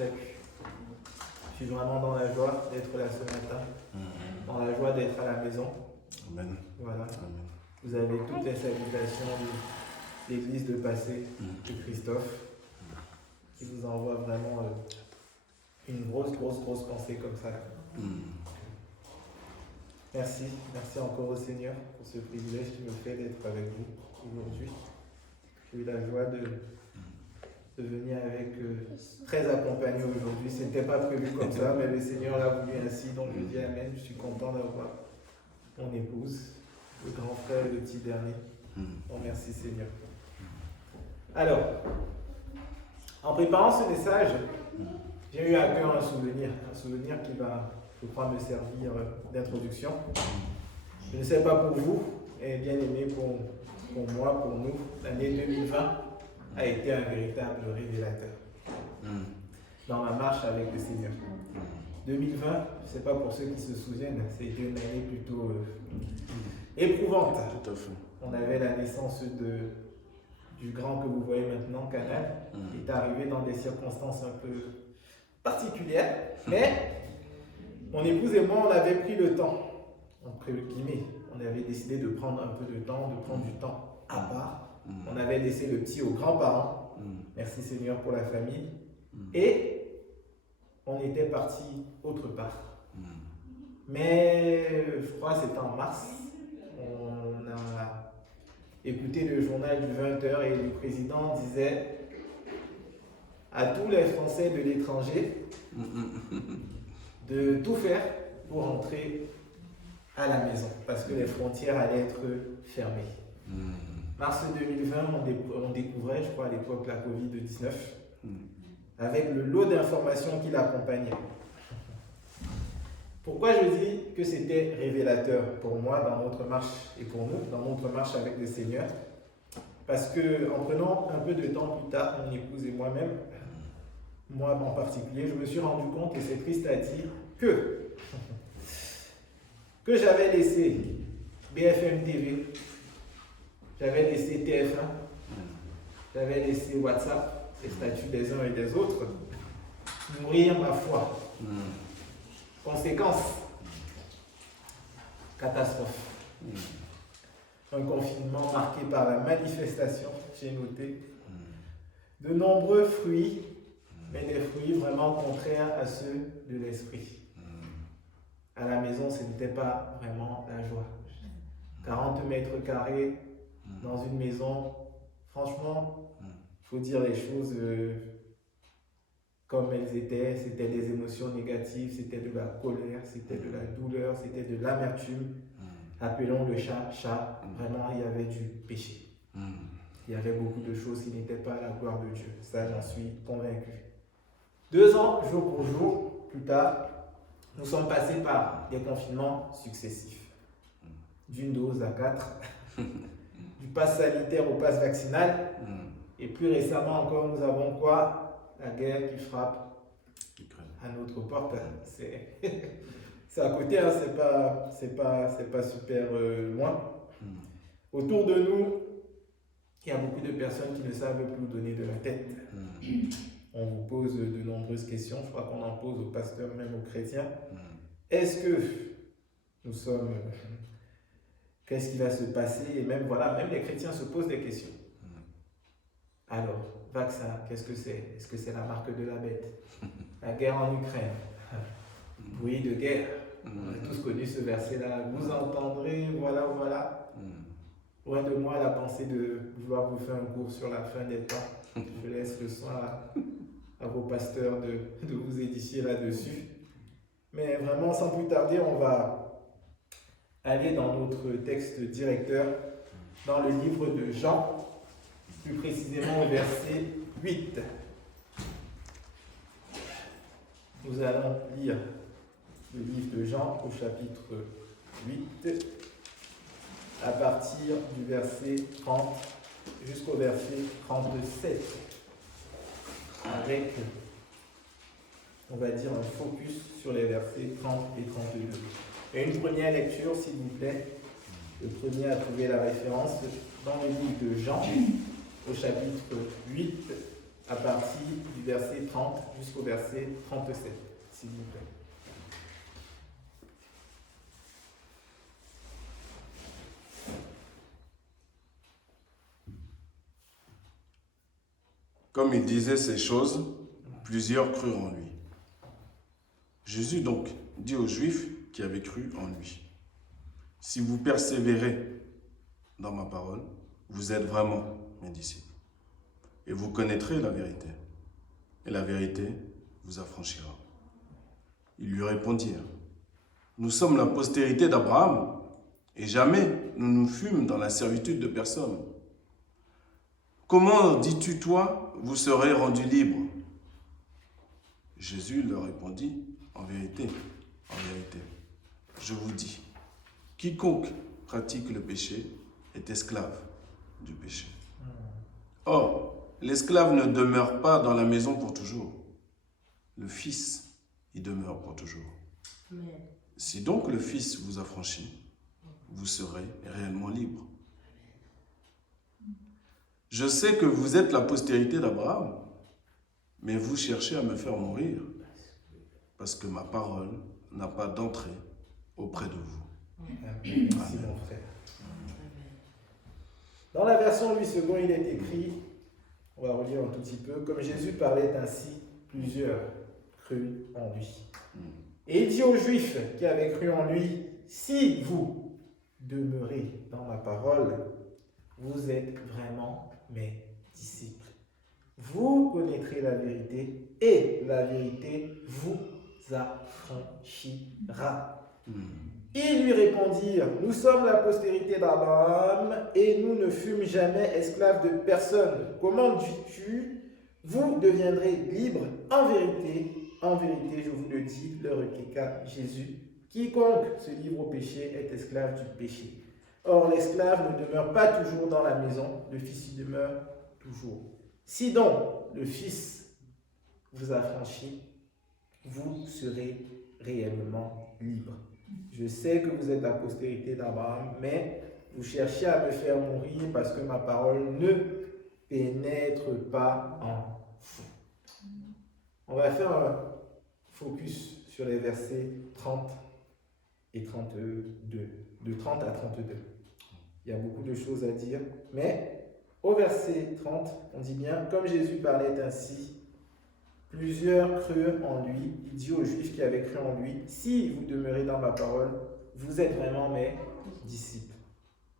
salut. Je suis vraiment dans la joie d'être là ce matin, dans la joie d'être à la maison. Amen. Voilà. Amen. Vous avez toutes les salutations de l'église de passé de Christophe, qui vous envoie vraiment une grosse pensée comme ça. Merci encore au Seigneur pour ce privilège qui me fait d'être avec vous aujourd'hui. J'ai eu la joie de venir avec très accompagné aujourd'hui. Ce n'était pas prévu comme ça, mais le Seigneur l'a voulu ainsi, donc je dis Amen. Je suis content d'avoir mon épouse, le grand frère et le petit dernier. Donc merci Seigneur. Alors, en préparant ce message, j'ai eu à cœur un souvenir qui va, je crois, me servir d'introduction. Je ne sais pas pour vous, mais bien aimé pour moi, pour nous, l'année 2020 a été un véritable révélateur dans ma marche avec le Seigneur. 2020, je ne sais pas pour ceux qui se souviennent, c'était une année plutôt éprouvante. Tout à fait. On avait la naissance du grand que vous voyez maintenant, Canal, qui est arrivé dans des circonstances un peu particulières, mais mon épouse et moi, on avait pris le temps, entre guillemets, on avait décidé de prendre un peu de temps, de prendre du temps à part. On avait laissé le petit aux grands-parents, merci Seigneur pour la famille, et on était parti autre part. Mais je crois que c'était en mars, on a écouté le journal du 20h et le président disait à tous les Français de l'étranger de tout faire pour rentrer à la maison parce que les frontières allaient être fermées. Mars 2020, on découvrait, je crois à l'époque, la Covid-19 avec le lot d'informations qui l'accompagnait. Pourquoi je dis que c'était révélateur pour moi dans notre marche et pour nous, dans notre marche avec le Seigneur? Parce que en prenant un peu de temps plus tard, mon épouse et moi-même, moi en particulier, je me suis rendu compte, et c'est triste à dire, que j'avais laissé BFM TV, j'avais laissé TF1, j'avais laissé WhatsApp, les statuts des uns et des autres, nourrir ma foi. Conséquence, catastrophe. Un confinement marqué par la manifestation, j'ai noté, de nombreux fruits, mais des fruits vraiment contraires à ceux de l'esprit. À la maison, ce n'était pas vraiment la joie. 40 mètres carrés dans une maison, franchement, il faut dire les choses comme elles étaient. C'était des émotions négatives, c'était de la colère, c'était de la douleur, c'était de l'amertume. Appelons le chat, chat. Vraiment, il y avait du péché. Il y avait beaucoup de choses qui n'étaient pas à la gloire de Dieu. Ça, j'en suis convaincu. 2 ans, jour pour jour, plus tard, nous sommes passés par des confinements successifs. D'une dose à 4, du pass sanitaire au pass vaccinal, et plus récemment encore, nous avons quoi? La guerre qui frappe à notre porte. C'est à côté, hein, c'est pas super loin. Autour de nous, il y a beaucoup de personnes qui ne savent plus donner de la tête. On vous pose de nombreuses questions, je crois qu'on en pose aux pasteurs, même aux chrétiens. Est-ce que nous sommes... Qu'est-ce qui va se passer? Et même, voilà, même les chrétiens se posent des questions. Alors, vaccin, qu'est-ce que c'est? Est-ce que c'est la marque de la bête? La guerre en Ukraine. Bruit de guerre. On a tous connu ce verset-là. Vous entendrez, voilà. Loin de moi la pensée de vouloir vous faire un cours sur la fin des temps. Je laisse le soin à vos pasteurs de vous édifier là-dessus. Mais vraiment, sans plus tarder, on va aller dans notre texte directeur, dans le livre de Jean, plus précisément au verset 8. Nous allons lire le livre de Jean au chapitre 8, à partir du verset 30 jusqu'au verset 37, avec, on va dire, un focus sur les versets 30 et 32. Et une première lecture, s'il vous plaît, le premier à trouver la référence, dans le livre de Jean, au chapitre 8, à partir du verset 30 jusqu'au verset 37, s'il vous plaît. Comme il disait ces choses, plusieurs crurent en lui. Jésus donc dit aux Juifs qui avaient cru en lui, « Si vous persévérez dans ma parole, vous êtes vraiment mes disciples. Et vous connaîtrez la vérité, et la vérité vous affranchira. » Ils lui répondirent, « Nous sommes la postérité d'Abraham, et jamais nous nous fûmes dans la servitude de personne. Comment dis-tu, toi, vous serez rendus libres ?» Jésus leur répondit, « En vérité, je vous dis, quiconque pratique le péché est esclave du péché. Or, l'esclave ne demeure pas dans la maison pour toujours. Le Fils y demeure pour toujours. Si donc le Fils vous affranchit, vous serez réellement libre. Je sais que vous êtes la postérité d'Abraham, mais vous cherchez à me faire mourir, parce que ma parole n'a pas d'entrée auprès de vous. » Merci mon frère. Dans la version Louis II, il est écrit, on va relire un tout petit peu, comme Jésus parlait ainsi, plusieurs crurent en lui. Et il dit aux Juifs qui avaient cru en lui, si vous demeurez dans ma parole, vous êtes vraiment mes disciples. Vous connaîtrez la vérité et la vérité vous affranchira. Ils lui répondirent, nous sommes la postérité d'Abraham et nous ne fûmes jamais esclaves de personne. Comment dis-tu, vous deviendrez libres? En vérité, je vous le dis, leur répliqua Jésus, quiconque se livre au péché est esclave du péché. Or, l'esclave ne demeure pas toujours dans la maison, le Fils y demeure toujours. Si donc le Fils vous affranchit, vous serez réellement libre. Je sais que vous êtes la postérité d'Abraham, mais vous cherchez à me faire mourir parce que ma parole ne pénètre pas en vous. On va faire un focus sur les versets 30 et 32, de 30 à 32. Il y a beaucoup de choses à dire, mais au verset 30, on dit bien, comme Jésus parlait ainsi, plusieurs crurent en lui. Il dit aux Juifs qui avaient cru en lui, si vous demeurez dans ma parole, vous êtes vraiment mes disciples.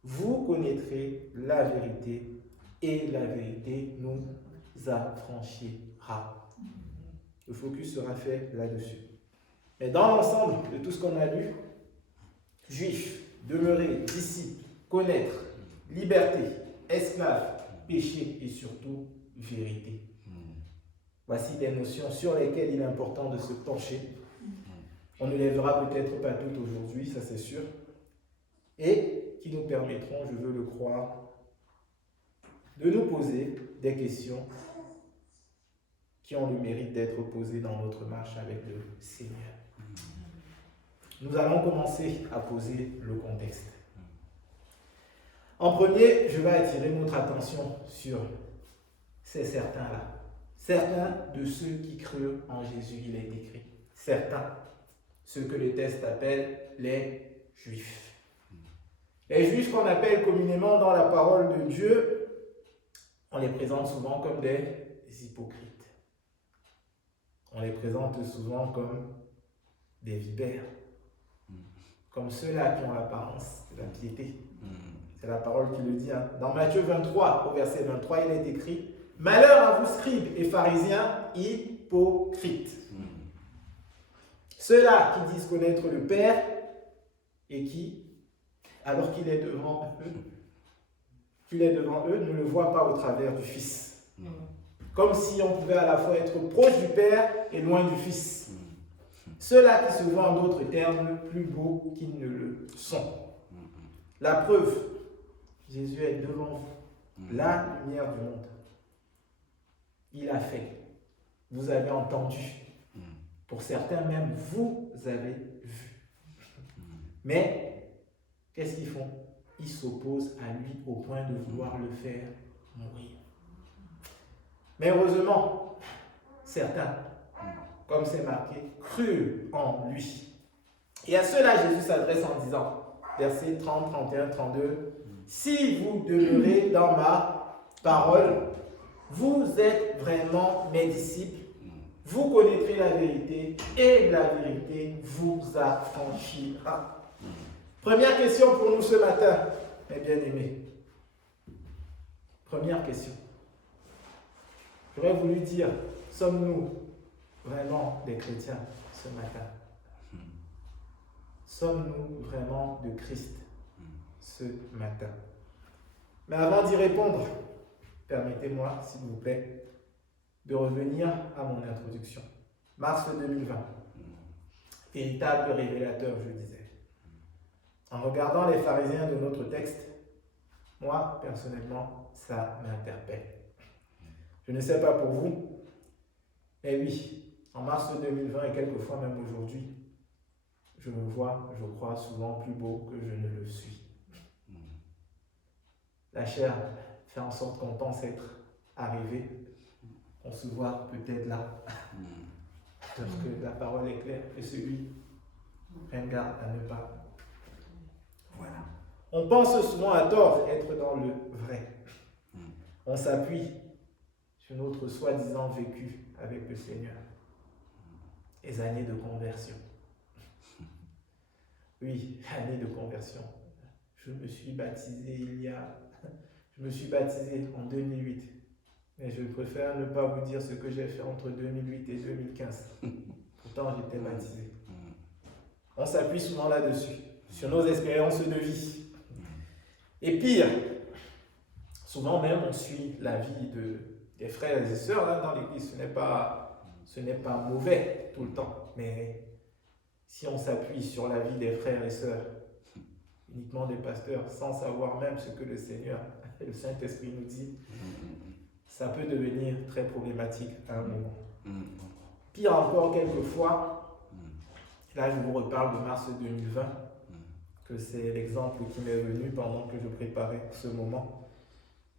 Vous connaîtrez la vérité et la vérité nous affranchira. Le focus sera fait là-dessus. Mais dans l'ensemble de tout ce qu'on a lu, Juifs, demeurer, disciples, connaître, liberté, esclaves, péché et surtout vérité. Voici des notions sur lesquelles il est important de se pencher. On ne les verra peut-être pas toutes aujourd'hui, ça c'est sûr, et qui nous permettront, je veux le croire, de nous poser des questions qui ont le mérite d'être posées dans notre marche avec le Seigneur. Nous allons commencer à poser le contexte. En premier, je vais attirer notre attention sur ces certains-là. Certains de ceux qui crurent en Jésus, il est écrit. Certains, ceux que le texte appelle les Juifs. Les Juifs qu'on appelle communément dans la parole de Dieu, on les présente souvent comme des hypocrites. On les présente souvent comme des vipères. Comme ceux-là qui ont l'apparence de la piété. C'est la parole qui le dit. Dans Matthieu 23, au verset 23, il est écrit « Malheur à vous, scribes et pharisiens, hypocrites !» Ceux-là qui disent connaître le Père et qui, alors qu'il est devant eux, ne le voient pas au travers du Fils. Comme si on pouvait à la fois être proche du Père et loin du Fils. Ceux-là qui se voient en d'autres termes plus beaux qu'ils ne le sont. La preuve, Jésus est devant vous, la lumière du monde. Il a fait. Vous avez entendu. Pour certains même, vous avez vu. Mais, qu'est-ce qu'ils font? Ils s'opposent à lui au point de vouloir le faire mourir. Mais heureusement, certains, comme c'est marqué, crurent en lui. Et à cela, Jésus s'adresse en disant, versets 30, 31, 32, « Si vous demeurez dans ma parole, vous êtes vraiment mes disciples, vous connaîtrez la vérité et la vérité vous affranchira. » Première question pour nous ce matin, mes bien-aimés. Première question. J'aurais voulu dire, sommes-nous vraiment des chrétiens ce matin? Sommes-nous vraiment de Christ ce matin? Mais avant d'y répondre, permettez-moi, s'il vous plaît, de revenir à mon introduction. Mars 2020. Véritable révélateur, je disais. En regardant les pharisiens de notre texte, moi, personnellement, ça m'interpelle. Je ne sais pas pour vous, mais oui, en mars 2020 et quelquefois même aujourd'hui, je me vois, je crois, souvent plus beau que je ne le suis. La chair fait en sorte qu'on pense être arrivé. On se voit peut-être là. Parce que la parole est claire et celui prenne garde à ne pas. Voilà. On pense souvent à tort être dans le vrai. On s'appuie sur notre soi-disant vécu avec le Seigneur. Les années de conversion. Oui, années de conversion. Je me suis baptisé en 2008. Mais je préfère ne pas vous dire ce que j'ai fait entre 2008 et 2015. Pourtant, j'étais baptisé. On s'appuie souvent là-dessus, sur nos expériences de vie. Et pire, souvent même, on suit la vie des frères et sœurs là, dans l'église. Ce n'est pas mauvais tout le temps. Mais si on s'appuie sur la vie des frères et sœurs, uniquement des pasteurs, sans savoir même ce que le Seigneur et le Saint-Esprit nous dit, ça peut devenir très problématique à un moment. Pire encore, quelquefois, là je vous reparle de mars 2020, que c'est l'exemple qui m'est venu pendant que je préparais ce moment.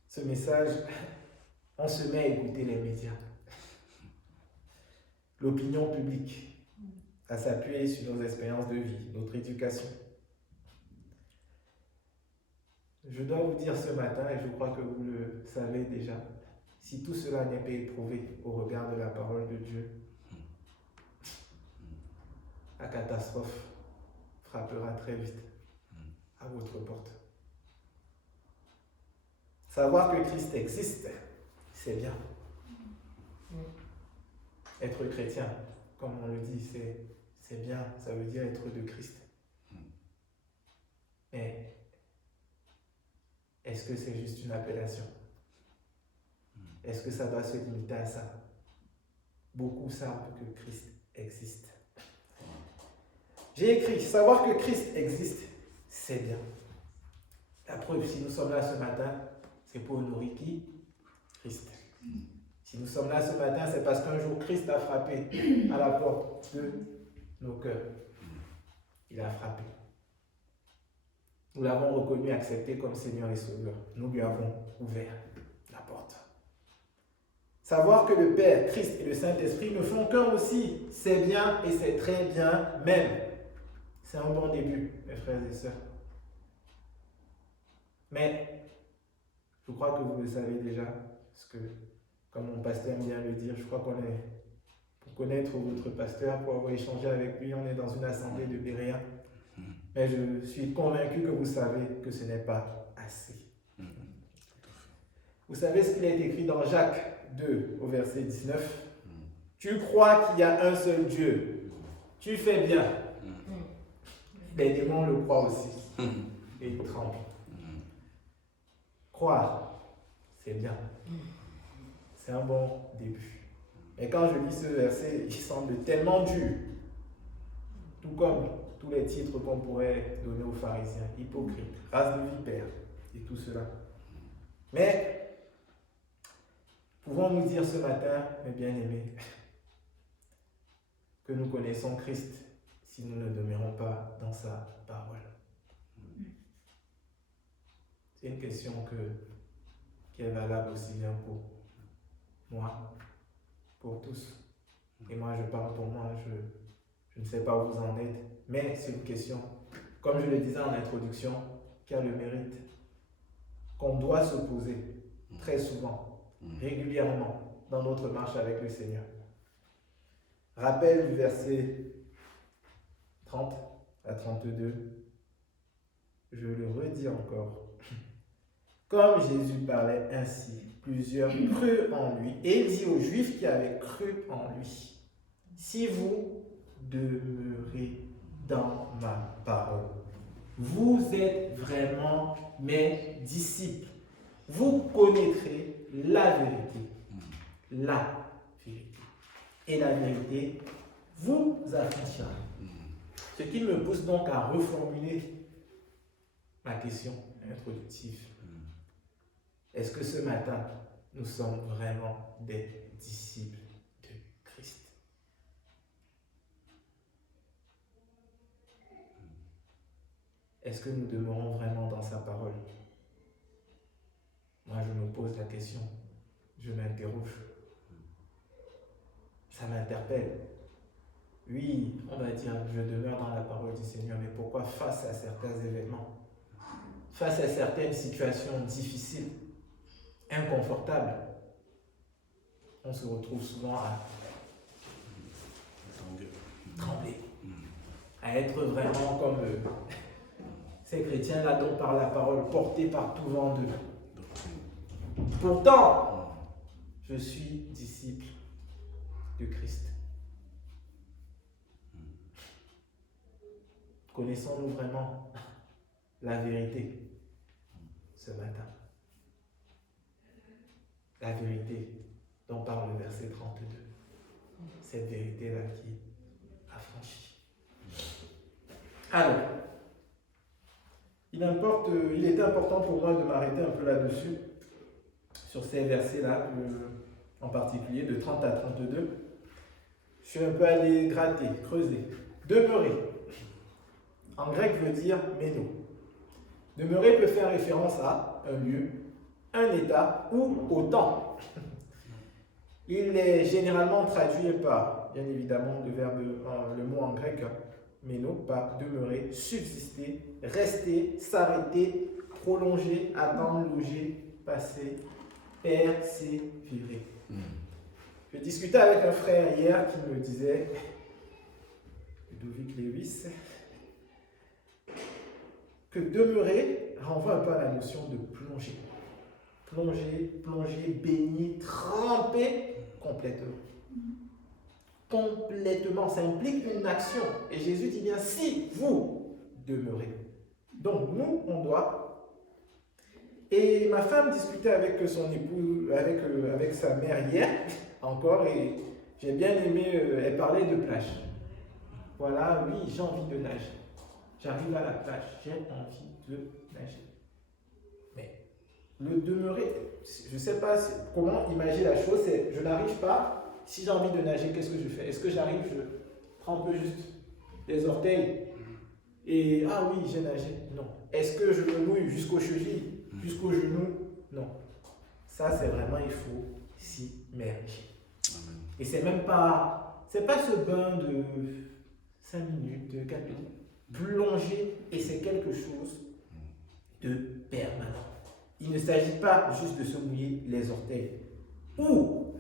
Ce message, on se met à écouter les médias, l'opinion publique, à s'appuyer sur nos expériences de vie, notre éducation. Je dois vous dire ce matin, et je crois que vous le savez déjà, si tout cela n'est pas éprouvé au regard de la parole de Dieu, la catastrophe frappera très vite à votre porte. Savoir que Christ existe, c'est bien. Être chrétien, comme on le dit, c'est bien, ça veut dire être de Christ. Mais est-ce que c'est juste une appellation? Est-ce que ça doit se limiter à ça? Beaucoup savent que Christ existe. J'ai écrit, savoir que Christ existe, c'est bien. La preuve, si nous sommes là ce matin, c'est pour honorer qui? Christ. Si nous sommes là ce matin, c'est parce qu'un jour Christ a frappé à la porte de nos cœurs. Il a frappé. Nous l'avons reconnu, accepté comme Seigneur et Sauveur. Nous lui avons ouvert la porte. Savoir que le Père, Christ et le Saint-Esprit ne font qu'un aussi, c'est bien et c'est très bien même. C'est un bon début, mes frères et sœurs. Mais, je crois que vous le savez déjà, parce que, comme mon pasteur vient de le dire, je crois qu'on est, pour connaître votre pasteur, pour avoir échangé avec lui, on est dans une assemblée de Béréens. Mais je suis convaincu que vous savez que ce n'est pas assez. Vous savez ce qu'il est écrit dans Jacques 2, au verset 19. Tu crois qu'il y a un seul Dieu. Tu fais bien. Les démons le croient aussi. Et ils tremblent. Croire, c'est bien. C'est un bon début. Et quand je lis ce verset, il semble tellement dur. Tout comme tous les titres qu'on pourrait donner aux pharisiens. Hypocrites, race de vipères et tout cela. Mais, pouvons-nous dire ce matin, mes bien-aimés, que nous connaissons Christ si nous ne demeurons pas dans sa parole? C'est une question qui est valable aussi bien pour moi, pour tous. Et moi, je parle pour moi, je ne sais pas où vous en êtes, mais c'est une question, comme je le disais en introduction, qui a le mérite, qu'on doit se poser très souvent, régulièrement, dans notre marche avec le Seigneur. Rappel du verset 30 à 32, je le redis encore. Comme Jésus parlait ainsi, plusieurs crurent en lui, et il dit aux Juifs qui avaient cru en lui, si vous demeurez dans ma parole, vous êtes vraiment mes disciples. Vous connaîtrez la vérité. La vérité. Et la vérité vous affranchira. Ce qui me pousse donc à reformuler ma question introductive. Est-ce que ce matin, nous sommes vraiment des disciples de Christ? Est-ce que nous demeurons vraiment dans sa parole? Moi, je me pose la question. Je m'interroge. Ça m'interpelle. Oui, on va dire, je demeure dans la parole du Seigneur, mais pourquoi face à certains événements, face à certaines situations difficiles, inconfortables, on se retrouve souvent à trembler, à être vraiment comme ces chrétiens-là dont par la parole, portés par tout vent d'eux. Pourtant, je suis disciple de Christ. Connaissons-nous vraiment la vérité ce matin? La vérité dont parle le verset 32. Cette vérité-là qui affranchit. Alors, il était important pour moi de m'arrêter un peu là-dessus, sur ces versets-là, en particulier de 30 à 32. Je suis un peu allé gratter, creuser. Demeurer, en grec veut dire méno. Demeurer peut faire référence à un lieu, un état ou au temps. Il est généralement traduit par, bien évidemment, le mot en grec, méno, par demeurer, subsister, rester, s'arrêter, prolonger, attendre, loger, passer, persévérer. Je discutais avec un frère hier qui me disait, Ludovic Lewis, que demeurer renvoie un peu à la notion de plonger. Plonger, baigner, tremper complètement. Complètement, ça implique une action. Et Jésus dit bien, si vous demeurez. Donc nous, on doit. Et ma femme discutait avec son époux, avec sa mère hier, encore, et j'ai bien aimé, elle parlait de plage. Voilà, oui, j'ai envie de nager. J'arrive à la plage, j'ai envie de nager. Mais le demeurer, je ne sais pas comment imaginer la chose, c'est je n'arrive pas, si j'ai envie de nager, qu'est-ce que je fais? Est-ce que j'arrive, je prends un peu juste les orteils et ah oui, j'ai nagé? Non. Est-ce que je me mouille jusqu'aux chevilles, jusqu'aux genoux? Non. Ça, c'est vraiment, il faut s'immerger. Et c'est même pas, c'est pas ce bain de 5 minutes, de 4 minutes. Plonger, et c'est quelque chose de permanent. Il ne s'agit pas juste de se mouiller les orteils. Ou,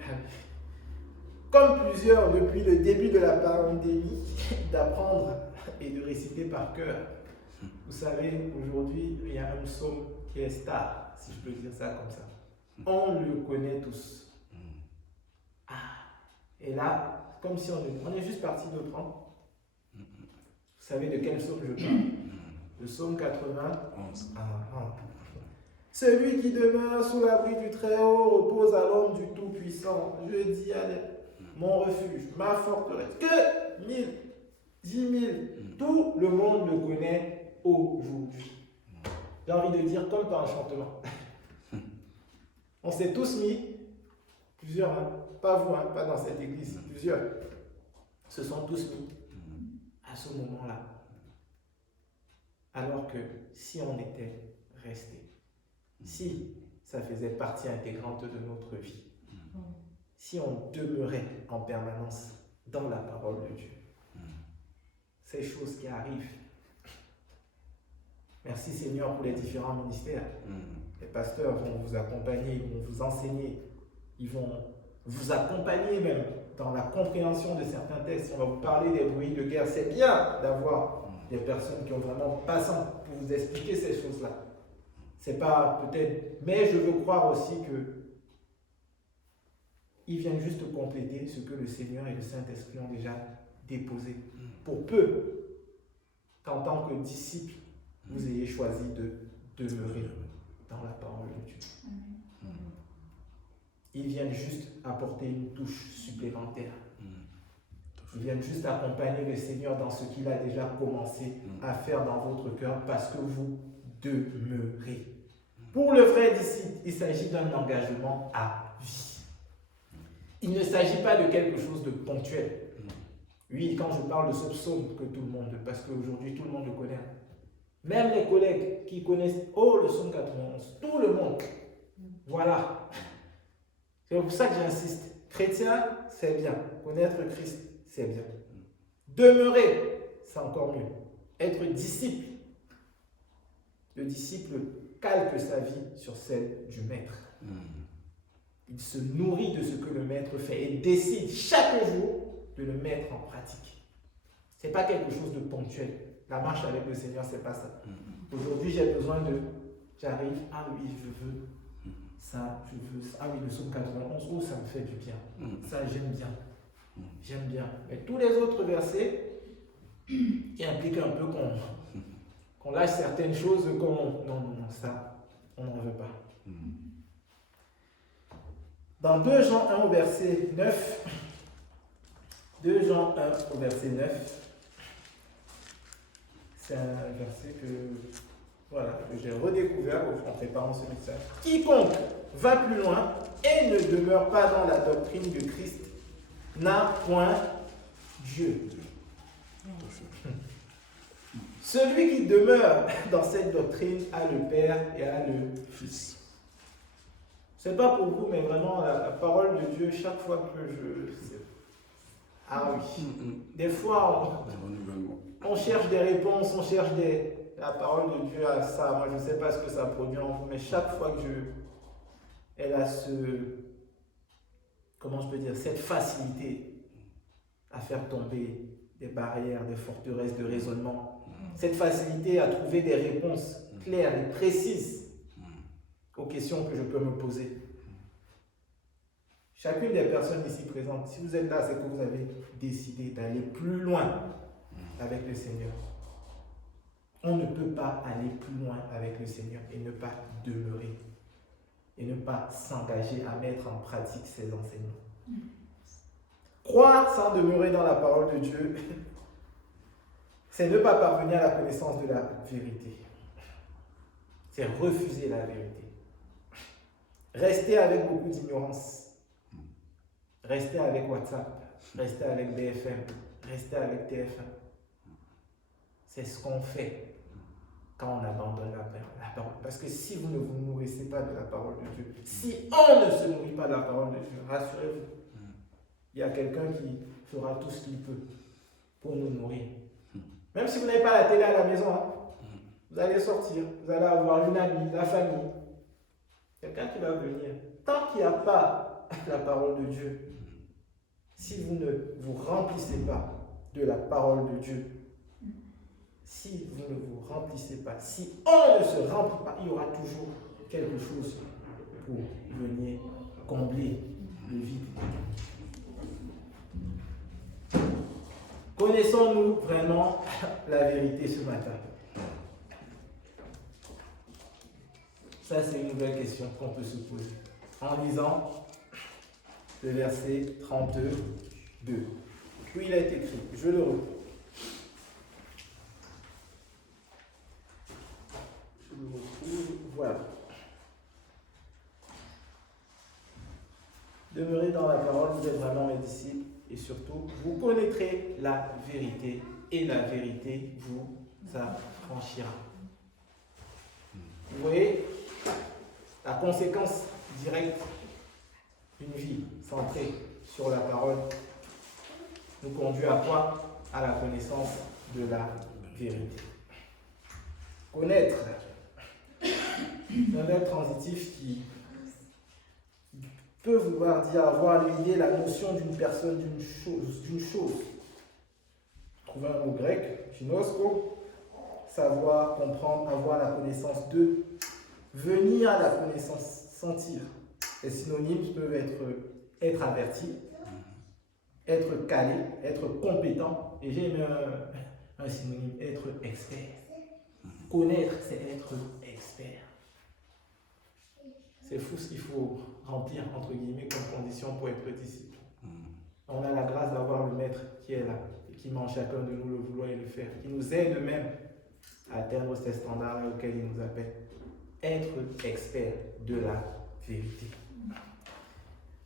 comme plusieurs depuis le début de la pandémie, d'apprendre et de réciter par cœur. Vous savez, aujourd'hui, il y a un psaume qui est star, si je peux dire ça comme ça. On le connaît tous. Ah, et là, comme si on est juste parti de prendre. Vous savez de quel psaume je parle? Le psaume 91. Celui qui demeure sous l'abri du Très-Haut repose à l'ombre du Tout-Puissant. Je dis à mon refuge, ma forteresse. Que 1000, 10 000, tout le monde le connaît aujourd'hui. J'ai envie de dire comme par enchantement. On s'est tous mis, plusieurs, hein, pas vous, hein, pas dans cette église, plusieurs, se sont tous mis à ce moment-là. Alors que si on était resté, si ça faisait partie intégrante de notre vie, si on demeurait en permanence dans la parole de Dieu. Ces choses qui arrivent. Merci Seigneur pour les différents ministères. Les pasteurs vont vous accompagner, ils vont vous enseigner, ils vont vous accompagner même dans la compréhension de certains textes. On va vous parler des bruits de guerre. C'est bien d'avoir des personnes qui ont vraiment passant pour vous expliquer ces choses-là. C'est pas peut-être, mais je veux croire aussi que ils viennent juste compléter ce que le Seigneur et le Saint-Esprit ont déjà déposé. Pour peu qu'en tant que disciples, vous ayez choisi de demeurer dans la parole de Dieu. Ils viennent juste apporter une touche supplémentaire. Ils viennent juste accompagner le Seigneur dans ce qu'il a déjà commencé à faire dans votre cœur parce que vous demeurez. Pour le vrai disciple, il s'agit d'un engagement à vie. Il ne s'agit pas de quelque chose de ponctuel. Oui, quand je parle de ce psaume que tout le monde, parce qu'aujourd'hui tout le monde le connaît. Même les collègues qui connaissent, le psaume 91, tout le monde. Voilà. C'est pour ça que j'insiste. Chrétien, c'est bien. Connaître Christ, c'est bien. Demeurer, c'est encore mieux. Être disciple. Le disciple calque sa vie sur celle du maître. Il se nourrit de ce que le maître fait et décide chaque jour de le mettre en pratique. Ce n'est pas quelque chose de ponctuel. La marche avec le Seigneur, ce n'est pas ça. Aujourd'hui, j'ai besoin j'arrive, ah oui, je veux ça, je veux ça. Ah oui, le psaume 91, ça me fait du bien. Ça, j'aime bien. J'aime bien. Mais tous les autres versets qui impliquent un peu qu'on lâche certaines choses comme non, ça, on n'en veut pas. Dans 2 Jean 1 au verset 9, 2 Jean 1 au verset 9, c'est un verset que j'ai redécouvert en préparant ce message. Quiconque va plus loin et ne demeure pas dans la doctrine de Christ n'a point Dieu. Celui qui demeure dans cette doctrine a le Père et a le Fils. C'est pas pour vous, mais vraiment la parole de Dieu, chaque fois que ah oui. Des fois, on cherche des réponses, on cherche la parole de Dieu à ça. Moi, je ne sais pas ce que ça produit en vous, mais chaque fois que elle a comment je peux dire, cette facilité à faire tomber des barrières, des forteresses de raisonnement, cette facilité à trouver des réponses claires et précises aux questions que je peux me poser. Chacune des personnes ici présentes, si vous êtes là, c'est que vous avez décidé d'aller plus loin avec le Seigneur. On ne peut pas aller plus loin avec le Seigneur et ne pas demeurer et ne pas s'engager à mettre en pratique ses enseignements. Croire sans demeurer dans la parole de Dieu, c'est ne pas parvenir à la connaissance de la vérité. C'est refuser la vérité. Rester avec beaucoup d'ignorance. Rester avec WhatsApp. Rester avec BFM. Rester avec TF1. C'est ce qu'on fait quand on abandonne la parole. Parce que si vous ne vous nourrissez pas de la parole de Dieu, si on ne se nourrit pas de la parole de Dieu, rassurez-vous, il y a quelqu'un qui fera tout ce qu'il peut pour nous nourrir. Même si vous n'avez pas la télé à la maison, vous allez sortir, vous allez avoir une amie, la famille, quelqu'un qui va venir. Tant qu'il n'y a pas la parole de Dieu, si vous ne vous remplissez pas de la parole de Dieu, si vous ne vous remplissez pas, si on ne se remplit pas, il y aura toujours quelque chose pour venir combler le vide. Connaissons-nous vraiment la vérité ce matin? Ça, c'est une nouvelle question qu'on peut se poser. En lisant le verset 32, 2. Où il a été écrit, je le reprends. Je le retrouve, voilà. Demeurez dans la parole, vous êtes vraiment mes disciples, et surtout, vous connaîtrez la vérité, et la vérité vous affranchira. Vous voyez, la conséquence directe Une vie centrée sur la parole nous conduit à quoi? À la connaissance de la vérité. Connaître, un verbe transitif qui peut vouloir dire avoir l'idée, la notion d'une personne, d'une chose. Trouver un mot grec, ginosko, savoir, comprendre, avoir la connaissance de, venir à la connaissance, sentir. Les synonymes peuvent être averti, être calé, être compétent, et j'ai aimé un synonyme, être expert. Connaître, c'est être expert. C'est fou ce qu'il faut remplir, entre guillemets, comme condition pour être disciple. On a la grâce d'avoir le Maître qui est là, et qui met en chacun de nous le vouloir et le faire, qui nous aide même à atteindre ces standards auxquels il nous appelle. Être expert de la vérité.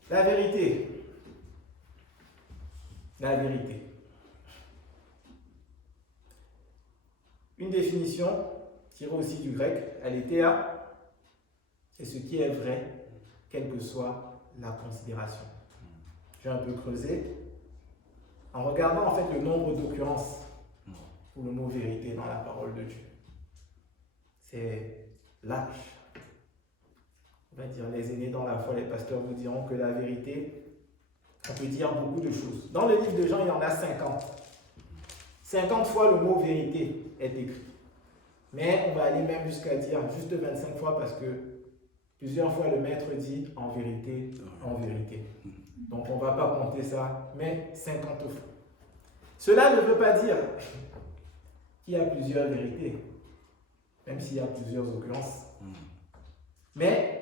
La vérité. La vérité. Une définition tirée aussi du grec, aletheia, c'est ce qui est vrai, quelle que soit la considération. Je vais un peu creuser en regardant en fait le nombre d'occurrences pour le mot vérité dans la parole de Dieu. C'est large. On va dire, les aînés dans la foi, les pasteurs vous diront que la vérité, on peut dire beaucoup de choses. Dans le livre de Jean, il y en a 50. 50 fois le mot vérité est écrit. Mais on va aller même jusqu'à dire juste 25 fois parce que plusieurs fois le maître dit en vérité, en vérité. Donc on ne va pas compter ça, mais 50 fois. Cela ne veut pas dire qu'il y a plusieurs vérités, même s'il y a plusieurs occurrences. Mais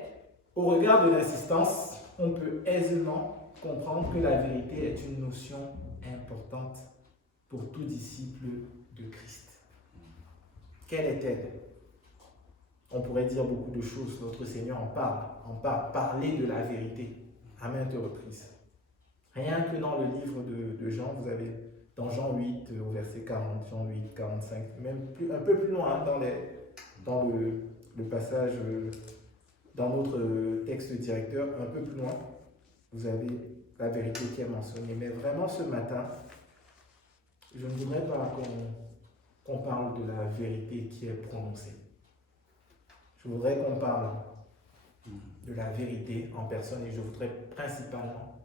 au regard de l'insistance, on peut aisément comprendre que la vérité est une notion importante pour tout disciple de Christ. Quelle est-elle? On pourrait dire beaucoup de choses, notre Seigneur en parle, parler de la vérité à maintes reprises. Rien que dans le livre de Jean, vous avez dans Jean 8, au verset 40, Jean 8, 45, même un peu plus loin, dans le passage, dans notre texte directeur, un peu plus loin, vous avez la vérité qui est mentionnée. Mais vraiment ce matin, je ne voudrais pas qu'on parle de la vérité qui est prononcée. Je voudrais qu'on parle de la vérité en personne et je voudrais principalement,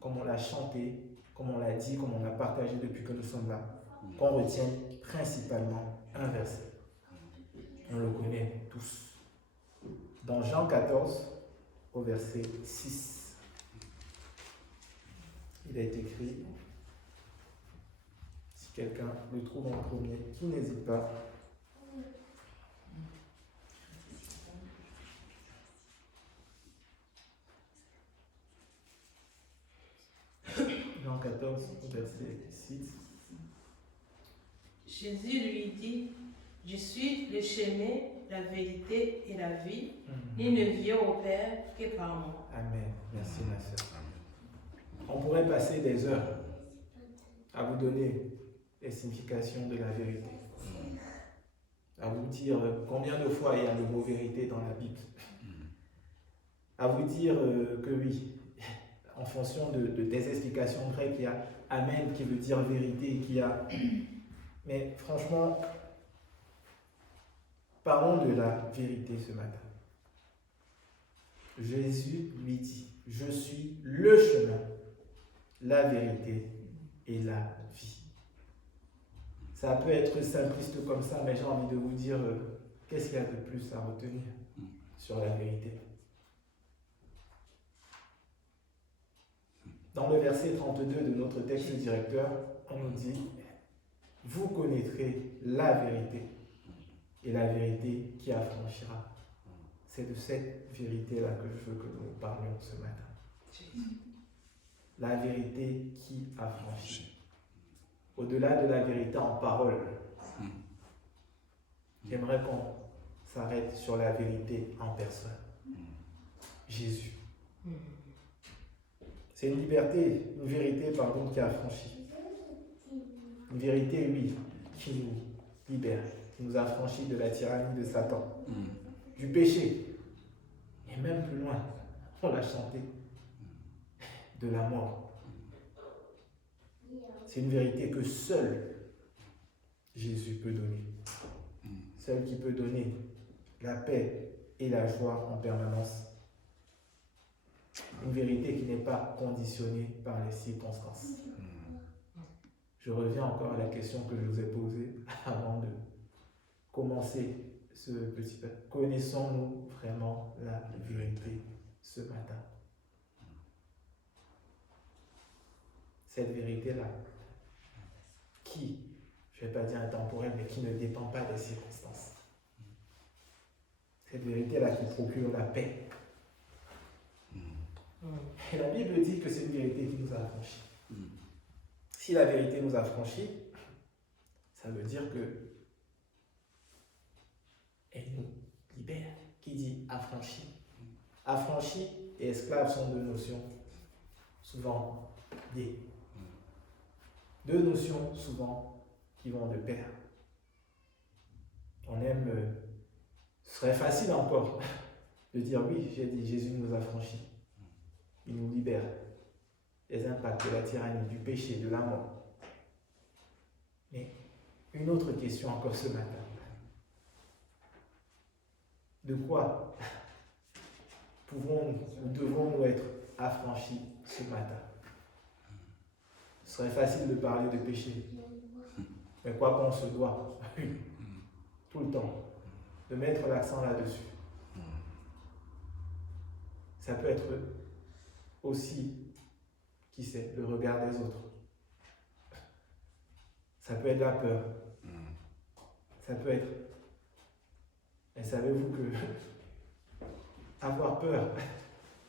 comme on l'a chanté, comme on l'a dit, comme on l'a partagé depuis que nous sommes là, qu'on retienne principalement un verset. On le connaît tous. Dans Jean 14, au verset 6, il est écrit, si quelqu'un le trouve en premier, qui n'hésite pas. Jean 14, verset 6. Jésus lui dit, je suis le chemin, la vérité et la vie. Il ne vient au Père que par moi. Amen. Merci ma soeur. On pourrait passer des heures à vous donner les significations de la vérité. À vous dire combien de fois il y a le mot vérité dans la Bible. À vous dire que oui, en fonction des explications grecques, il y a Amen qui veut dire vérité, qui a... Mais franchement, parlons de la vérité ce matin. Jésus lui dit, je suis le chemin, la vérité et la vie. Ça peut être simpliste comme ça, mais j'ai envie de vous dire, qu'est-ce qu'il y a de plus à retenir sur la vérité? Dans le verset 32 de notre texte directeur, on nous dit, vous connaîtrez la vérité et la vérité qui affranchira. C'est de cette vérité-là que je veux que nous parlions ce matin. La vérité qui affranchit. Au-delà de la vérité en parole, j'aimerais qu'on s'arrête sur la vérité en personne. Jésus. C'est une liberté, une vérité, pardon, qui affranchit. Une vérité, oui, qui nous libère, qui nous affranchit de la tyrannie de Satan, du péché, et même plus loin, on l'a chanté, de la mort. C'est une vérité que seul Jésus peut donner. Seul qui peut donner la paix et la joie en permanence. Une vérité qui n'est pas conditionnée par les circonstances. Je reviens encore à la question que je vous ai posée avant de commencer ce petit peu. Connaissons-nous vraiment la vérité ce matin? Cette vérité-là, qui, je ne vais pas dire intemporelle, mais qui ne dépend pas des circonstances. Cette vérité-là qui procure la paix. Et la Bible dit que c'est une vérité qui nous a affranchis. Si la vérité nous a affranchis, ça veut dire que elle nous libère. Qui dit affranchi? Affranchi et esclave sont deux notions souvent liées. Deux notions souvent qui vont de pair. On aime, ce serait facile encore de dire oui, j'ai dit Jésus nous a affranchis. Il nous libère des impacts de la tyrannie, du péché, de la mort. Mais une autre question encore ce matin. De quoi pouvons-nous ou devons-nous être affranchis ce matin? Ce serait facile de parler de péché. Mais quoi qu'on se doit, tout le temps, de mettre l'accent là-dessus. Ça peut être aussi, qui sait, le regard des autres. Ça peut être la peur. Ça peut être... Et savez-vous que avoir peur,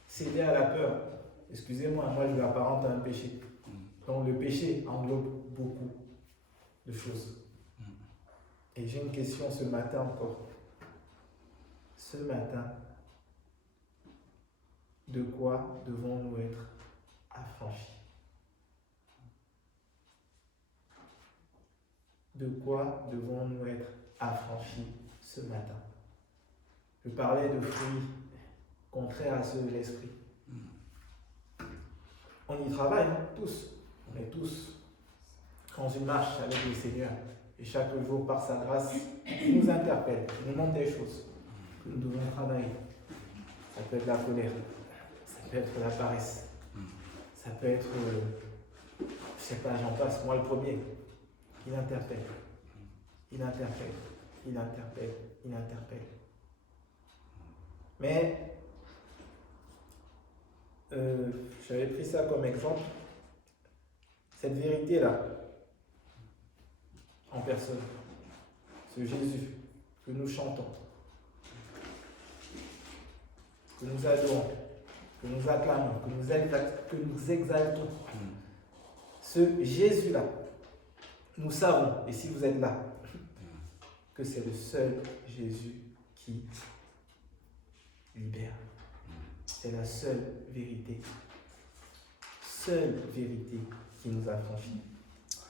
céder à la peur, excusez-moi, moi je l'apparente à un péché. Donc le péché englobe beaucoup de choses. Et j'ai une question ce matin encore. Ce matin, de quoi devons-nous être affranchis? De quoi devons-nous être affranchis ce matin? Je parlais de fruits contraires à ceux de l'esprit. On y travaille, hein, tous. On est tous dans une marche avec le Seigneur. Et chaque jour, par sa grâce, il nous interpelle, il nous montre des choses que nous devons travailler. Ça peut être la colère, ça peut être la paresse, ça peut être, je ne sais pas, j'en passe, moi le premier. Il interpelle, il interpelle, il interpelle, il interpelle. Mais, j'avais pris ça comme exemple, cette vérité-là, en personne, ce Jésus que nous chantons, que nous adorons, que nous acclamons, que nous exaltons. Ce Jésus-là, nous savons, et si vous êtes là, que c'est le seul Jésus qui libère. C'est la seule vérité qui nous affranchit.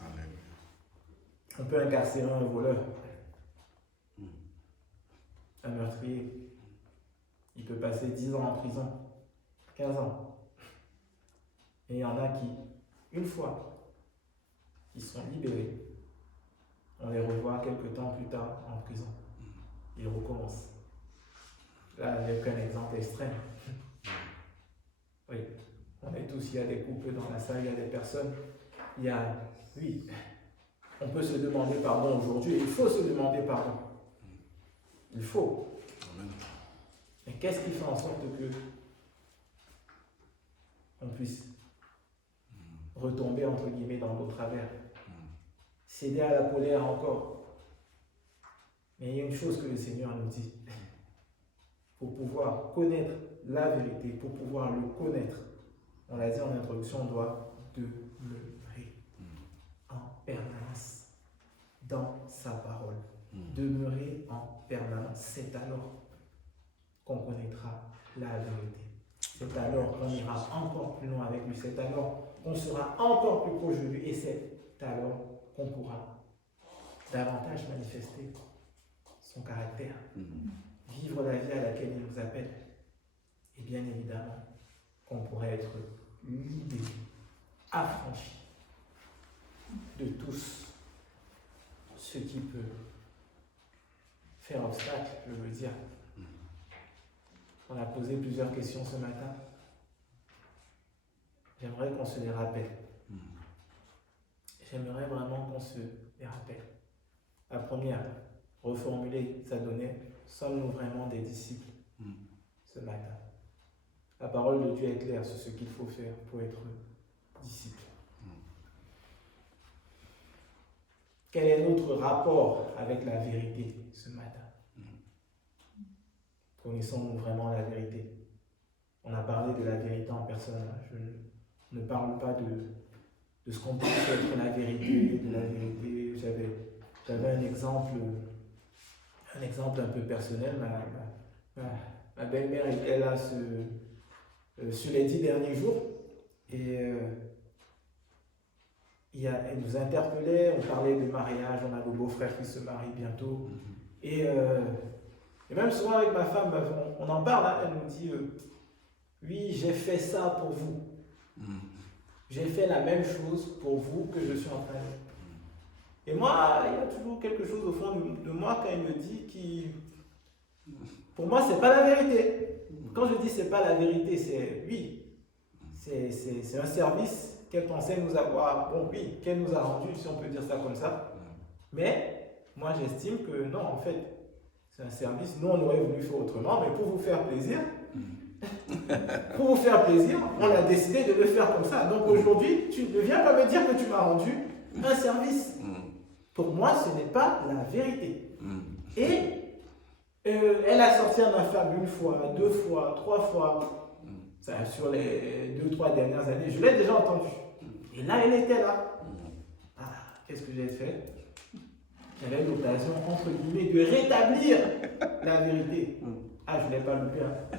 Amen. On peut incarcérer un voleur, un meurtrier. Il peut passer 10 ans en prison, 15 ans. Et il y en a qui, une fois qu'ils sont libérés, on les revoit quelques temps plus tard en prison. Ils recommencent. Là, j'ai pris un exemple extrême. Oui, on est tous, il y a des couples dans la salle, il y a des personnes. Il y a, oui, on peut se demander pardon aujourd'hui, il faut se demander pardon. Il faut. Amen. Mais qu'est-ce qui fait en sorte que on puisse retomber, entre guillemets, dans nos travers? Céder à la colère encore. Mais il y a une chose que le Seigneur nous dit. Pour pouvoir connaître la vérité, pour pouvoir le connaître, on l'a dit en introduction, on doit demeurer en permanence dans sa parole. Demeurer en permanence. C'est alors qu'on connaîtra la vérité. C'est alors qu'on ira encore plus loin avec lui. C'est alors qu'on sera encore plus proche de lui. Et c'est alors qu'on pourra davantage manifester son caractère. Vivre la vie à laquelle il nous appelle. Et bien évidemment, qu'on pourrait être l'idée affranchie de tous ce qui peut faire obstacle, je veux dire. On a posé plusieurs questions ce matin. J'aimerais qu'on se les rappelle. J'aimerais vraiment qu'on se les rappelle. La première, reformuler, ça donnait, sommes-nous vraiment des disciples ce matin? La parole de Dieu est claire sur ce qu'il faut faire pour être disciple. Quel est notre rapport avec la vérité ce matin? Connaissons-nous vraiment la vérité? On a parlé de la vérité en personne. Je ne parle pas de ce qu'on pense être la vérité, de la vérité. J'avais un exemple un peu personnel. Ma belle-mère était là sur les 10 derniers jours et elle nous interpellait, on parlait de mariage, on a le beau-frère qui se marie bientôt. Et même souvent avec ma femme, on en parle, hein, elle nous dit oui, j'ai fait ça pour vous. J'ai fait la même chose pour vous que je suis en train de faire. Et moi, il y a toujours quelque chose au fond de moi quand elle me dit qui... Pour moi, c'est pas la vérité. Quand je dis c'est pas la vérité, c'est oui. C'est un service qu'elle pensait nous avoir, bon oui, qu'elle nous a rendu, si on peut dire ça comme ça. Mais moi, j'estime que non, en fait, c'est un service. Nous, on aurait voulu faire autrement, mais pour vous faire plaisir, on a décidé de le faire comme ça. Donc aujourd'hui, tu ne viens pas me dire que tu m'as rendu un service. Pour moi, ce n'est pas la vérité. Et elle a sorti un affaire une fois, 2 fois, 3 fois. Ça, sur les 2-3 dernières années, je l'ai déjà entendu. Et là, elle était là. Ah, qu'est-ce que j'ai fait? J'avais l'occasion, entre guillemets, de rétablir la vérité. Ah, je ne l'ai pas loupé. Hein.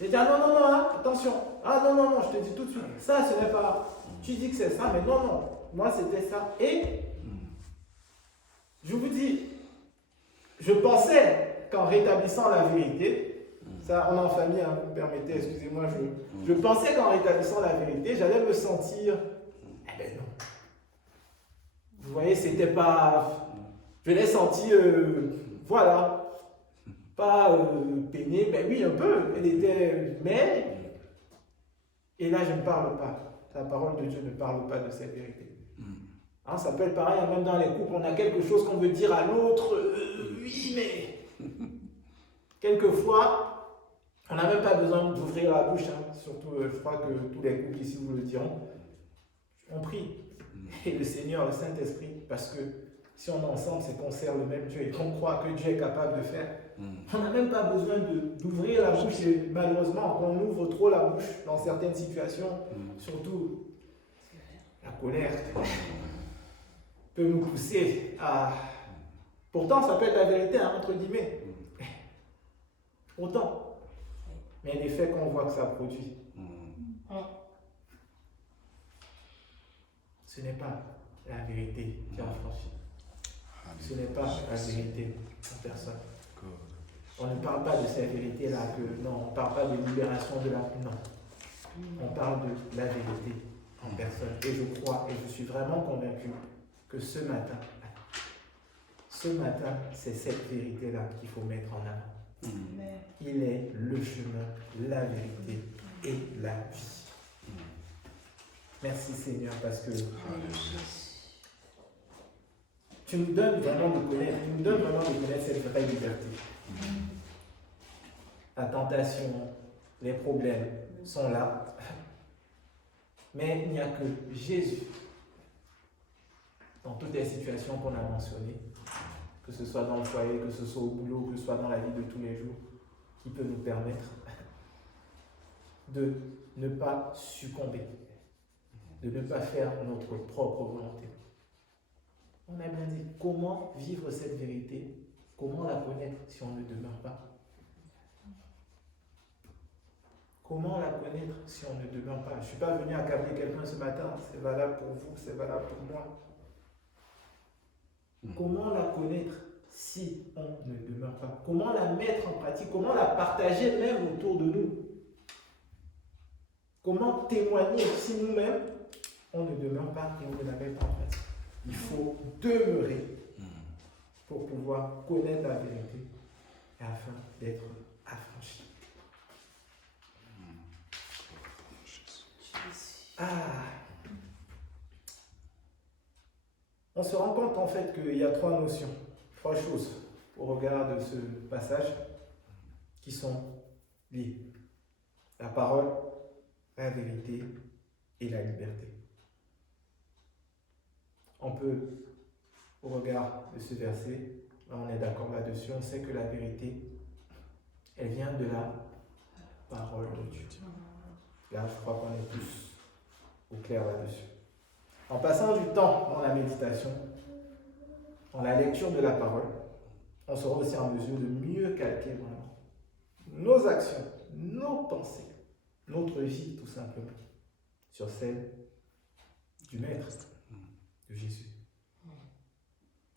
J'ai dit, ah non, hein, attention. Ah non, je te dis tout de suite. Ça, ce n'est pas. Tu dis que c'est ça, mais non. Moi, c'était ça. Et je vous dis, je pensais qu'en rétablissant la vérité, ça, on est en famille, hein, vous me permettez, excusez-moi, je pensais qu'en rétablissant la vérité, j'allais me sentir. Eh ben non. Vous voyez, c'était pas. Je l'ai senti, voilà. Pas peiné, mais oui, un peu. Elle était. Mais. Et là, je ne parle pas. La parole de Dieu ne parle pas de cette vérité. Hein, ça peut être pareil, hein, même dans les couples, on a quelque chose qu'on veut dire à l'autre. Oui, mais. Quelquefois. On n'a même pas besoin d'ouvrir la bouche, hein. Surtout, je crois que tous les couples ici vous le diront. On prie. Et le Seigneur, le Saint-Esprit, parce que si on est ensemble, c'est qu'on sert le même Dieu et qu'on croit que Dieu est capable de faire. On n'a même pas besoin d'ouvrir la bouche. Et malheureusement, on ouvre trop la bouche dans certaines situations, surtout la colère peut nous pousser à... Pourtant, ça peut être la vérité, hein, entre guillemets. Autant. Mais l'effet qu'on voit que ça produit, ce n'est pas la vérité qui a franchi. Ce n'est pas la vérité en personne. On ne parle pas de cette vérité-là, non, on ne parle pas de libération de la... Non. On parle de la vérité en personne. Et je crois, et je suis vraiment convaincu que ce matin, c'est cette vérité-là qu'il faut mettre en avant. Il est le chemin, la vérité et la vie. Merci Seigneur parce que tu nous donnes vraiment de connaître, cette vraie liberté. La tentation, les problèmes sont là, mais il n'y a que Jésus dans toutes les situations qu'on a mentionnées, que ce soit dans le foyer, que ce soit au boulot, que ce soit dans la vie de tous les jours, qui peut nous permettre de ne pas succomber, de ne pas faire notre propre volonté. On a bien dit, comment vivre cette vérité? Comment la connaître si on ne demeure pas? Comment la connaître si on ne demeure pas? Je ne suis pas venu accabler quelqu'un ce matin, c'est valable pour vous, c'est valable pour moi. Comment la connaître si on ne demeure pas? Comment la mettre en pratique? Comment la partager même autour de nous? Comment témoigner si nous-mêmes, on ne demeure pas et on ne la met pas en pratique? Il faut demeurer pour pouvoir connaître la vérité et afin d'être affranchi. On se rend compte en fait qu'il y a trois notions, trois choses au regard de ce passage qui sont liées. La parole, la vérité et la liberté. On peut, au regard de ce verset, on est d'accord là-dessus, on sait que la vérité, elle vient de la parole de Dieu. Là, je crois qu'on est tous au clair là-dessus. En passant du temps dans la méditation, dans la lecture de la parole, on sera aussi en mesure de mieux calquer vraiment nos actions, nos pensées, notre vie tout simplement, sur celle du Maître, de Jésus.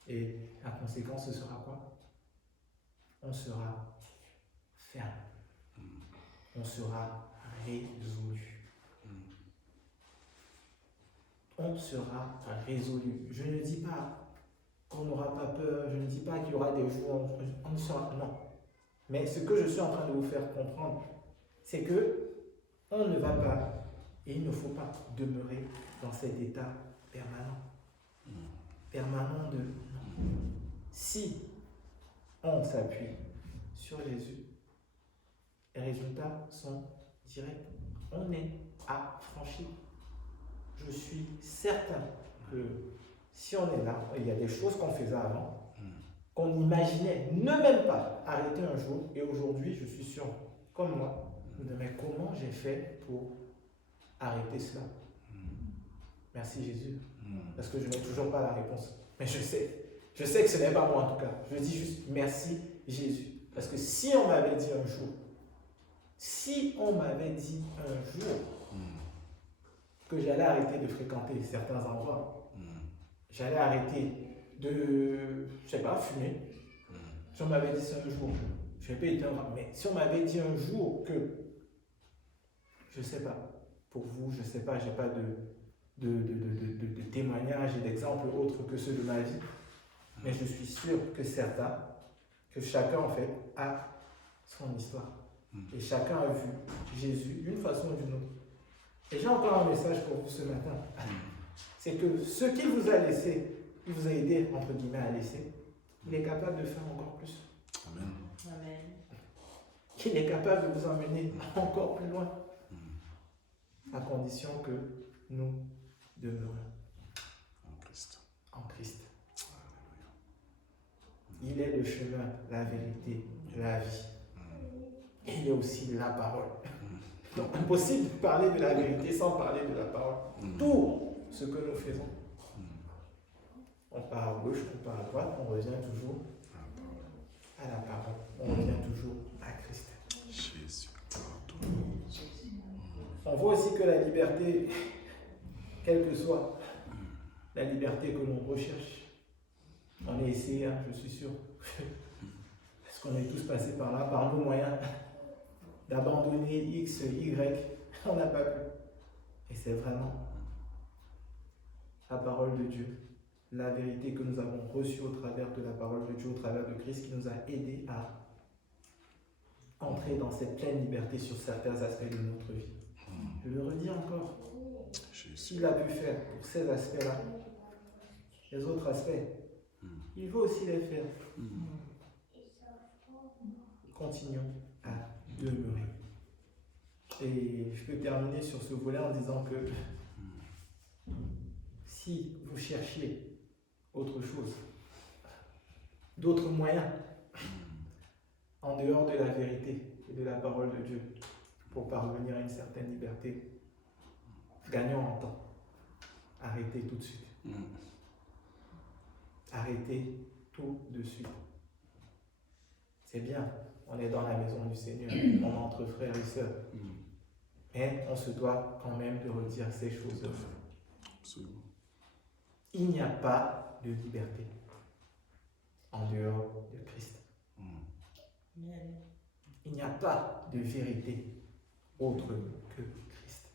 Et la conséquence, ce sera quoi? On sera ferme. On sera résolu. On sera résolu. Je ne dis pas qu'on n'aura pas peur, je ne dis pas qu'il y aura des jours où on sera... Non. Mais ce que je suis en train de vous faire comprendre, c'est que on ne va pas, et il ne faut pas demeurer dans cet état permanent. Permanent de... Si on s'appuie sur Jésus, les résultats sont directs. On est affranchi. Je suis certain que si on est là, il y a des choses qu'on faisait avant, qu'on imaginait ne même pas arrêter un jour, et aujourd'hui, je suis sûr, comme moi, mais comment j'ai fait pour arrêter cela? Merci Jésus, parce que je n'ai toujours pas la réponse, mais je sais que ce n'est pas moi en tout cas, je dis juste merci Jésus, parce que si on m'avait dit un jour que j'allais arrêter de fréquenter certains endroits, j'allais arrêter de, je sais pas, fumer. Si on m'avait dit ça un jour, je vais pas éteindre, mais si on m'avait dit un jour que, je sais pas, pour vous, je sais pas, j'ai pas de témoignages et d'exemples autres que ceux de ma vie, mais je suis sûr que chacun en fait a son histoire. Et chacun a vu Jésus d'une façon ou d'une autre. Et j'ai encore un message pour vous ce matin. C'est que ce qu'il vous a laissé, il vous a aidé, entre guillemets, à laisser, il est capable de faire encore plus. Amen. Amen. Il est capable de vous emmener encore plus loin. À condition que nous demeurions En Christ. en Christ. Il est le chemin, la vérité, la vie. Et il est aussi la parole. Donc, impossible de parler de la vérité sans parler de la parole. Tout ce que nous faisons. On part à gauche, on part à droite, on revient toujours à la parole. On revient toujours à Christ. Jésus. On voit aussi que la liberté, quelle que soit la liberté que l'on recherche, on est essayé, hein, je suis sûr, parce qu'on est tous passés par là, par nos moyens, d'abandonner X, Y, on n'a pas pu. Et c'est vraiment la parole de Dieu, la vérité que nous avons reçue au travers de la parole de Dieu, au travers de Christ, qui nous a aidés à entrer dans cette pleine liberté sur certains aspects de notre vie. Je le redis encore, s'il a pu faire pour ces aspects-là, les autres aspects, il veut aussi les faire. Continuons à demeurer. Et je peux terminer sur ce volet en disant que si vous cherchiez autre chose, d'autres moyens, en dehors de la vérité et de la parole de Dieu, pour parvenir à une certaine liberté, gagnons en temps. Arrêtez tout de suite. Arrêtez tout de suite. C'est bien, on est dans la maison du Seigneur, on est entre frères et sœurs. Mais on se doit quand même de redire ces choses-là. Absolument. Il n'y a pas de liberté en dehors de Christ. Amen. Il n'y a pas de vérité autre que Christ.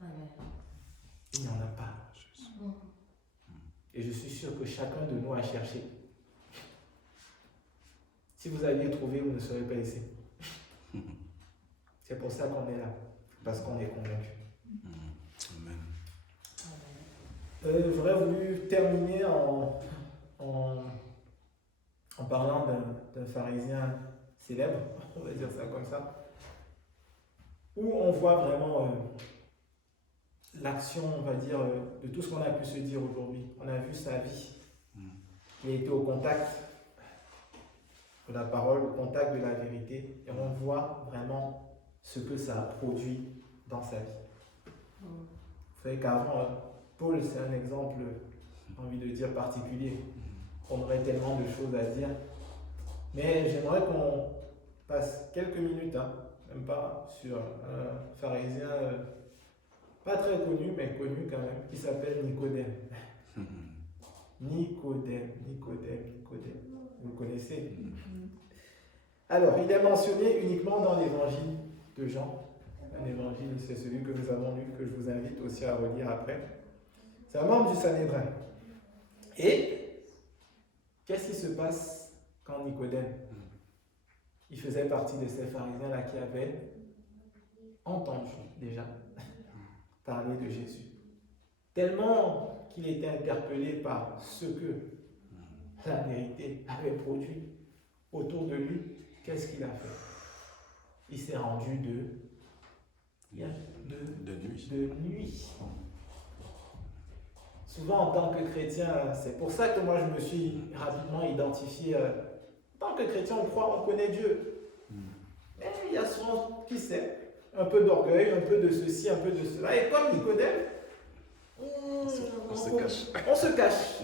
Amen. Il n'y en a pas. Et je suis sûr que chacun de nous a cherché. Si vous aviez trouvé, vous ne serez pas ici. C'est pour ça qu'on est là, parce qu'on est convaincu. Amen. J'aurais voulu terminer en parlant d'un pharisien célèbre, on va dire ça comme ça, où on voit vraiment l'action, on va dire, de tout ce qu'on a pu se dire aujourd'hui. On a vu sa vie. Il a été au contact de la parole, au contact de la vérité, et on voit vraiment ce que ça a produit dans sa vie. Vous savez qu'avant, Paul, c'est un exemple, j'ai envie de dire, particulier. On aurait tellement de choses à dire. Mais j'aimerais qu'on passe quelques minutes, même pas, sur un pharisien pas très connu, mais connu quand même, qui s'appelle Nicodème. Nicodème. Vous le connaissez? Alors, il est mentionné uniquement dans l'évangile de Jean. Un évangile, c'est celui que nous avons lu, que je vous invite aussi à relire après. C'est un membre du Sanhédrin. Et qu'est-ce qui se passe quand Nicodème, il faisait partie de ces pharisiens-là qui avaient entendu déjà parler de Jésus. Tellement qu'il était interpellé par ce que la vérité avait produit autour de lui, qu'est-ce qu'il a fait? Il s'est rendu de nuit. Souvent en tant que chrétien, c'est pour ça que moi je me suis rapidement identifié. En tant que chrétien, on croit, on connaît Dieu. Mais il y a souvent, qui sait, un peu d'orgueil, un peu de ceci, un peu de cela. Et comme Nicodème, on se cache.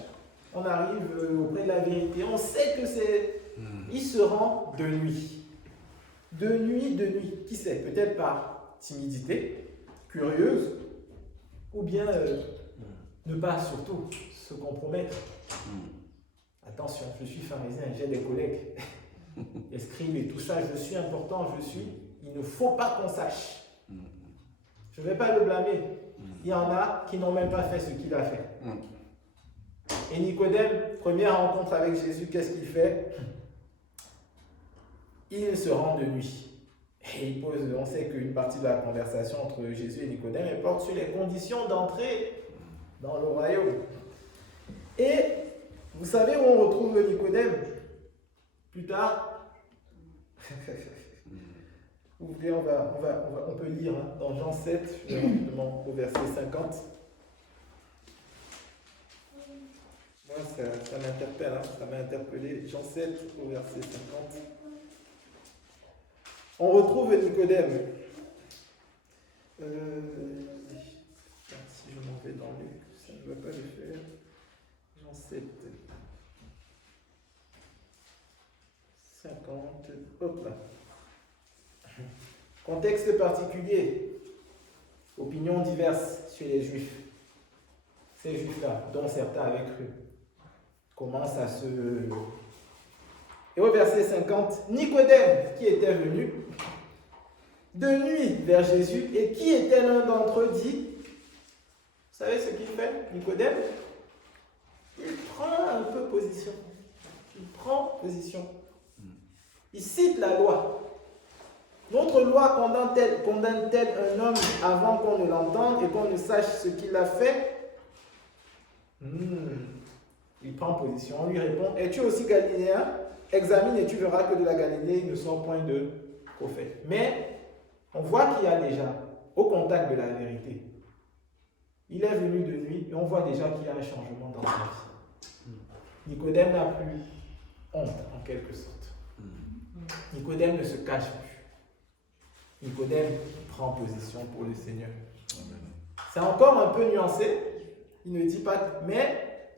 On arrive auprès de la vérité. On sait que c'est... Il se rend de nuit. De nuit. Qui sait? Peut-être par timidité, curieuse, ou bien ne pas surtout se compromettre. Attention, je suis pharisien, j'ai des collègues, escribes et tout ça, je suis important, il ne faut pas qu'on sache. Je ne vais pas le blâmer. Il y en a qui n'ont même pas fait ce qu'il a fait. Et Nicodème, première rencontre avec Jésus, qu'est-ce qu'il fait? Il se rend de nuit. Et il pose, on sait qu'une partie de la conversation entre Jésus et Nicodème, elle porte sur les conditions d'entrée dans le royaume. Et vous savez où on retrouve Nicodème plus tard? Ouvrez, on peut lire dans Jean 7, justement, au verset 50. Moi, ça m'interpelle, ça m'a interpellé. Jean 7, au verset 50. On retrouve Nicodème. Si je m'en vais dans Luc, ça ne va pas le faire. Jean 7, 50. Hop là. Contexte particulier. Opinions diverses chez les Juifs. Ces Juifs-là, dont certains avaient cru, commencent à se... Et au verset 50, Nicodème, qui était venu de nuit vers Jésus, et qui était l'un d'entre eux, dit, vous savez ce qu'il fait, Nicodème? Il prend un peu position. Il cite la loi. Notre loi condamne-t-elle un homme avant qu'on ne l'entende et qu'on ne sache ce qu'il a fait? Il prend position. On lui répond, es-tu aussi galiléen? Examine et tu verras que de la Galilée, il ne sort point de prophète. Mais on voit qu'il y a déjà, au contact de la vérité, il est venu de nuit et on voit déjà qu'il y a un changement dans sa vie. Nicodème n'a plus honte, en quelque sorte. Nicodème ne se cache plus. Nicodème prend position pour le Seigneur. C'est encore un peu nuancé. Il ne dit pas, mais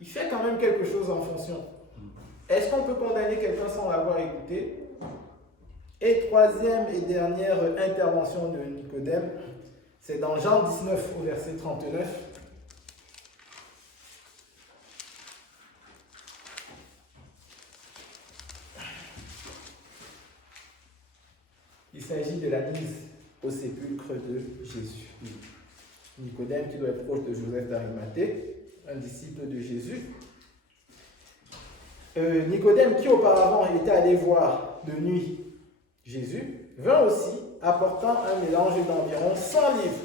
il fait quand même quelque chose en fonction. Est-ce qu'on peut condamner quelqu'un sans l'avoir écouté? Et troisième et dernière intervention de Nicodème, c'est dans Jean 19 au verset 39. Il s'agit de la mise au sépulcre de Jésus. Nicodème, qui doit être proche de Joseph d'Arimathée, un disciple de Jésus. Nicodème, qui auparavant était allé voir de nuit Jésus, vint aussi apportant un mélange d'environ 100 livres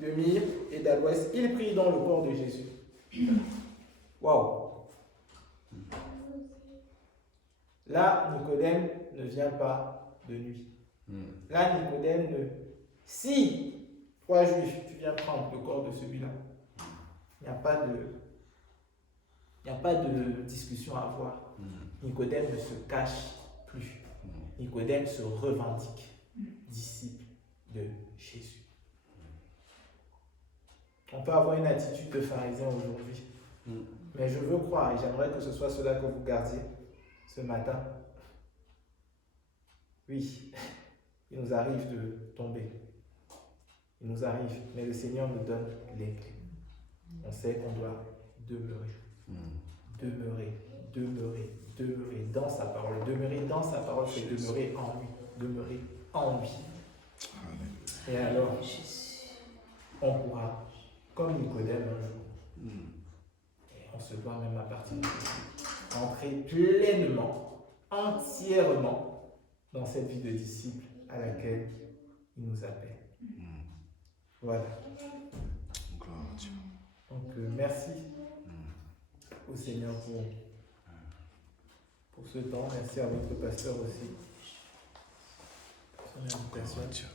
de myrrhe et d'aloès. Il prit dans le corps de Jésus. Waouh! Là, Nicodème ne vient pas de nuit. Là, Nicodème ne... Si, toi juif, tu viens prendre le corps de celui-là, il n'y a pas de discussion à avoir. Nicodème ne se cache plus. Nicodème se revendique disciple de Jésus. On peut avoir une attitude de pharisien aujourd'hui. Mais je veux croire, et j'aimerais que ce soit cela que vous gardiez ce matin. Oui, il nous arrive de tomber. Il nous arrive, mais le Seigneur nous donne les clés. On sait qu'on doit demeurer. Demeurer dans sa parole. Demeurer dans sa parole, c'est demeurer en lui. Demeurer en lui. Et alors, on pourra, comme Nicodème un jour, et on se doit même à partir de là, entrer pleinement, entièrement dans cette vie de disciple à laquelle il nous appelle. Voilà. Donc, merci au Seigneur pour ce temps. Merci à votre pasteur aussi pour son invitation.